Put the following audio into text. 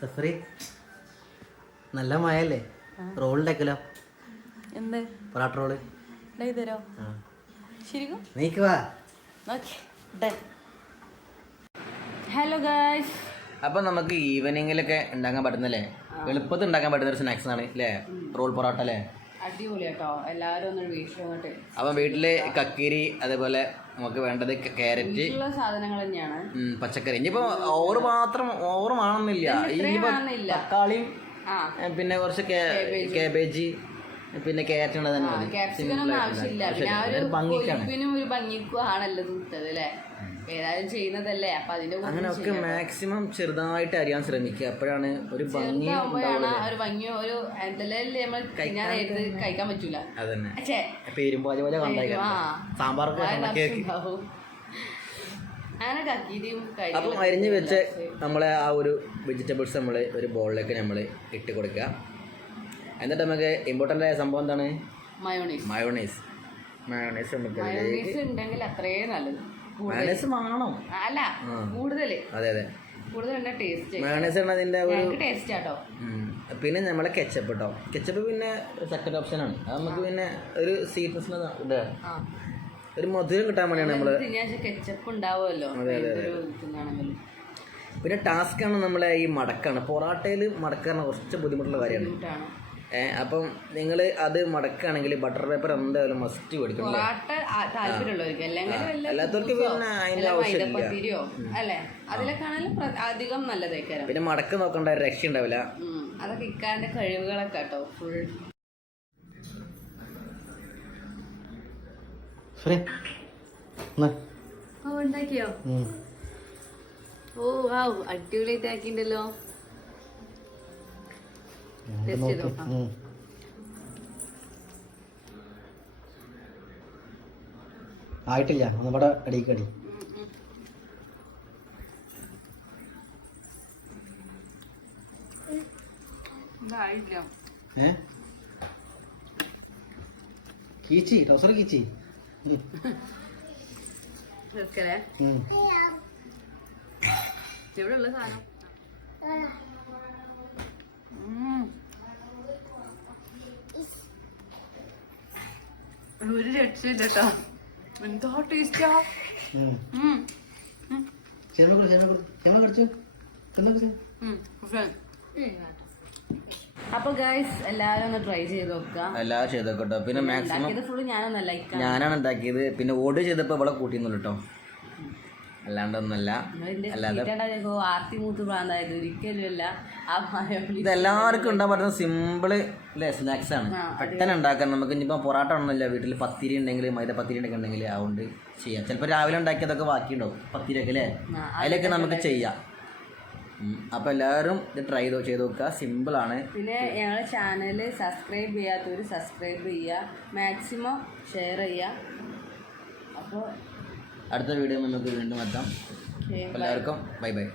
Safari നല്ല മഴയല്ലേ? Roll ഉണ്ടാക്കലോ എന്ത്? പൊറാട്ട റോൾ. ഉണ്ടാക്കി തരോ ആ. ശരിക്കും? നീക്ക് വാ. Okay hello guys. അപ്പം നമുക്ക് ഈവനിങ്ങിലൊക്കെ ഉണ്ടാക്കാൻ പറ്റുന്നല്ലേ? എളുപ്പത്തിൽ ഉണ്ടാക്കാൻ പറ്റുന്ന ഒരു സ്നാക്സ് ആണ് അല്ലേ റോൾ പൊറോട്ട അല്ലേ അടിപൊളി കേട്ടോ. ഒന്ന് വീട്ടിൽ വന്നിട്ട് അപ്പം വീട്ടിൽ കക്കിരി അതേപോലെ നമുക്ക് വേണ്ടത് കാരറ്റ് സാധനങ്ങൾ തന്നെയാണ്. പച്ചക്കറി. ഇനിയിപ്പോ ഓവർ മാത്രം ഓവർ വേണമെന്നില്ല. ഇനിയിപ്പോ തക്കാളിയും പിന്നെ കുറച്ച് കാബേജ്. പിന്നെ ക്യാരറ്റ് തന്നെ മതി. ആവശ്യമില്ല. പിന്നെ ആ ഒരു കൊഴുപ്പിനും ഒരു ഭംഗിക്കും ആണല്ലോ തൂത്തത് അല്ലേ? ഏതായാലും ചെയ്യുന്നതല്ലേ. അപ്പൊ അതിന്റെ അങ്ങനെ ഒക്കെ മാക്സിമം ചെറുതായിട്ട് അറിയാൻ ശ്രമിക്കുക. അപ്പോഴാണ് ഒരു ഭംഗി ഒരു ഭംഗിയോ ഒരു എന്തെല്ലാം നമ്മൾ കഴിക്കാൻ പറ്റൂല. അതന്നെ. പോലെ കക്കീരിയും അപ്പം അരിഞ്ഞ് വെച്ച നമ്മളെ ആ ഒരു വെജിറ്റബിൾസ് നമ്മൾ ഒരു ബോളിലേക്ക് നമ്മൾ ഇട്ട് കൊടുക്കുക. എന്നിട്ട് നമുക്ക് ഇമ്പോർട്ടന്റ് ആയ സംഭവം എന്താണ്? മയോണീസ് മയോണൈസ് മയോണൈസ് മയോണൈസ് ഉണ്ടെങ്കിൽ അത്രയും നല്ലത്. മയോണൈസ് വേണം. അല്ല കൂടുതൽ അതെ അതെ. മയോണൈസ് ആണ് അതിന്റെ ഒരു പിന്നെ നമ്മളെ കെച്ചപ്പ് കേട്ടോ കെച്ചപ്പ് പിന്നെ സെക്കൻഡ് ഓപ്ഷൻ ആണ്. അത് നമുക്ക് പിന്നെ ഒരു ആ. ഒരു മധുരം കിട്ടാൻ വേണ്ടിയാണ് നമ്മൾ കെച്ചപ്പ് ഉണ്ടാവുമല്ലോ. പിന്നെ ടാസ്ക് ആണ് നമ്മളെ ഈ മടക്കാണ്. പൊറാട്ടയിൽ മടക്കാണ് കുറച്ച് ബുദ്ധിമുട്ടുള്ള കാര്യമാണ്. അപ്പം നിങ്ങൾ അത് മടക്കുകയാണെങ്കിൽ ബട്ടർ പേപ്പർ എന്തായാലും മസ്റ്റ് മേടിക്കണം അല്ലാത്തവർക്ക് പിന്നെ അതിന്റെ ആവശ്യമില്ല പിന്നെ മടക്ക് നോക്കേണ്ട ഒരു രക്ഷ ഉണ്ടാവില്ല. അതൊക്കെ ഇക്കാരന്റെ കഴിവുകളൊക്കെ കേട്ടോ ഫുൾ ഓ അടിപൊളിയായിട്ട് ആക്കിണ്ടല്ലോ ടേസ്റ്റ് ചെയ്ത് നോക്കാം ആയിട്ടില്ല. നമ്മുടെ അടിക്കടി കീച്ചി ടോസർ കീച്ചി. ഇവിടെ ഉള്ള സാധനം? ഒരു രക്ഷയില്ല കേട്ടോ എന്തോ ടേസ്റ്റാ അപ്പൊ ഗൈസ് എല്ലാരും ഒന്ന് ട്രൈ ചെയ്ത് നോക്കാം എല്ലാവരും ചെയ്തോട്ടോ പിന്നെ മാക്സിമം ഫുള്ള് ഞാനൊന്നല്ല ഞാനാണ് ഉണ്ടാക്കിയത്. പിന്നെ ഓർഡർ ചെയ്തപ്പോ ഇവിടെ കൂട്ടിയെന്നുള്ളൂ കേട്ടോ അല്ലാണ്ടൊന്നല്ല അല്ലാതെ ആർത്തി മൂത്ത് പ്രാന്തായത്? ഉണ്ടാകാൻ പറ്റുന്ന സിമ്പിൾ അല്ലേ സ്നാക്സ് ആണ്. പെട്ടെന്ന് ഉണ്ടാക്കാൻ നമുക്ക് ഇനിയിപ്പോൾ പൊറാട്ട ഒന്നുമില്ല. വീട്ടിൽ പത്തിരി ഉണ്ടെങ്കിൽ മൈദ പത്തിരി ഒക്കെ ഉണ്ടെങ്കിൽ അതുകൊണ്ട് ചെയ്യാം. ചിലപ്പോൾ രാവിലെ ഉണ്ടാക്കിയതൊക്കെ ബാക്കി ബാക്കിയുണ്ടാവും പത്തിരിയൊക്കെ അല്ലേ? അതിലൊക്കെ നമുക്ക് ചെയ്യാം. അപ്പൊ എല്ലാവരും ഇത് ട്രൈ ചെയ്ത് നോക്കുക. സിമ്പിൾ ആണ്. പിന്നെ ഞങ്ങളെ ചാനൽ സബ്സ്ക്രൈബ് ചെയ്യാത്തവർ സബ്സ്ക്രൈബ് ചെയ്യുക. മാക്സിമം ഷെയർ ചെയ്യുക. അപ്പോൾ അടുത്ത വീഡിയോ നമുക്ക് വീണ്ടും എത്താം. എല്ലാവർക്കും ബൈ ബൈ.